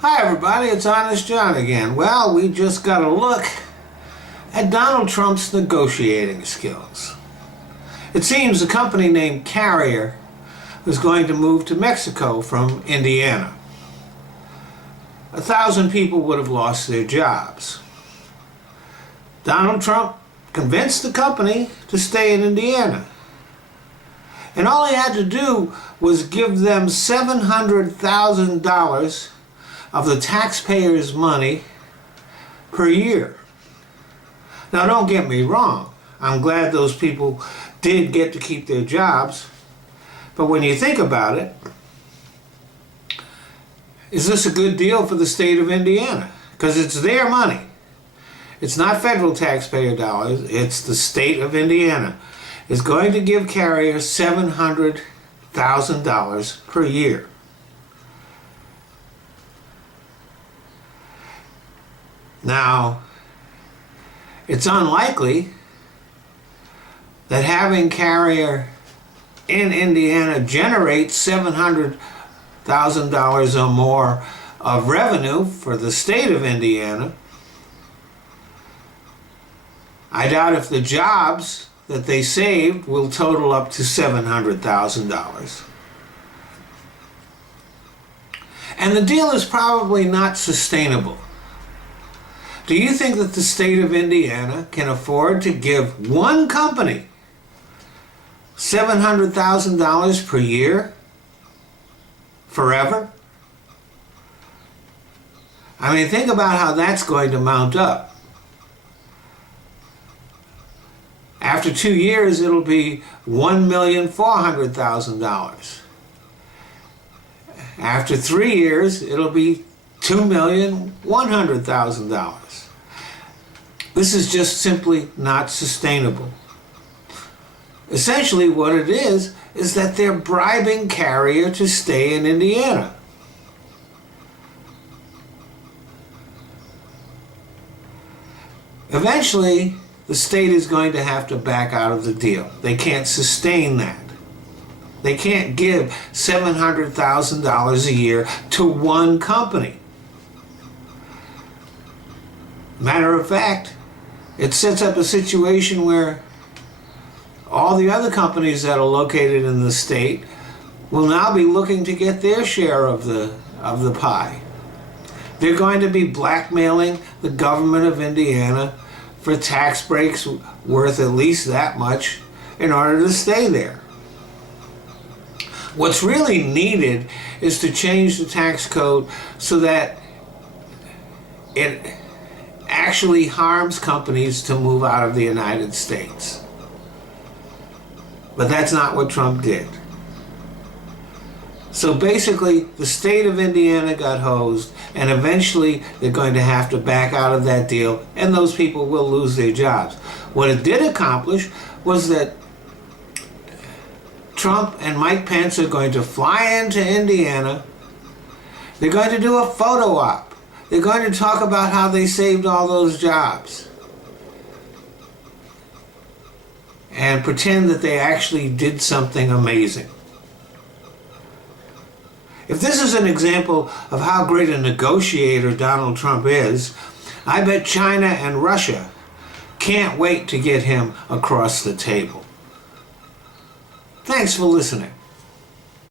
Hi everybody, it's Honest John again. Well, we just got a look at Donald Trump's negotiating skills. It seems a company named Carrier is going to move to Mexico from Indiana. 1,000 people would have lost their jobs. Donald Trump convinced the company to stay in Indiana. And all he had to do was give them $700,000 of the taxpayers' money per year. Now don't get me wrong, I'm glad those people did get to keep their jobs, but when you think about it, is this a good deal for the state of Indiana? Because it's their money. It's not federal taxpayer dollars, it's the state of Indiana is going to give Carrier $700,000 per year. Now, it's unlikely that having Carrier in Indiana generate $700,000 or more of revenue for the state of Indiana. I doubt if the jobs that they saved will total up to $700,000. And the deal is probably not sustainable. Do you think that the state of Indiana can afford to give one company $700,000 per year forever? I mean, think about how that's going to mount up. After 2 years, it'll be $1,400,000. After 3 years, it'll be $2,100,000. This is just simply not sustainable. Essentially what it is that they're bribing Carrier to stay in Indiana. Eventually, the state is going to have to back out of the deal. They can't sustain that. They can't give $700,000 a year to one company. Matter of fact, it sets up a situation where all the other companies that are located in the state will now be looking to get their share of the pie. They're going to be blackmailing the government of Indiana for tax breaks worth at least that much in order to stay there. What's really needed is to change the tax code so that it actually harms companies to move out of the United States. But that's not what Trump did. So basically, the state of Indiana got hosed, and eventually they're going to have to back out of that deal, and those people will lose their jobs. What it did accomplish was that Trump and Mike Pence are going to fly into Indiana. They're going to do a photo op. They're going to talk about how they saved all those jobs and pretend that they actually did something amazing. If this is an example of how great a negotiator Donald Trump is, I bet China and Russia can't wait to get him across the table. Thanks for listening.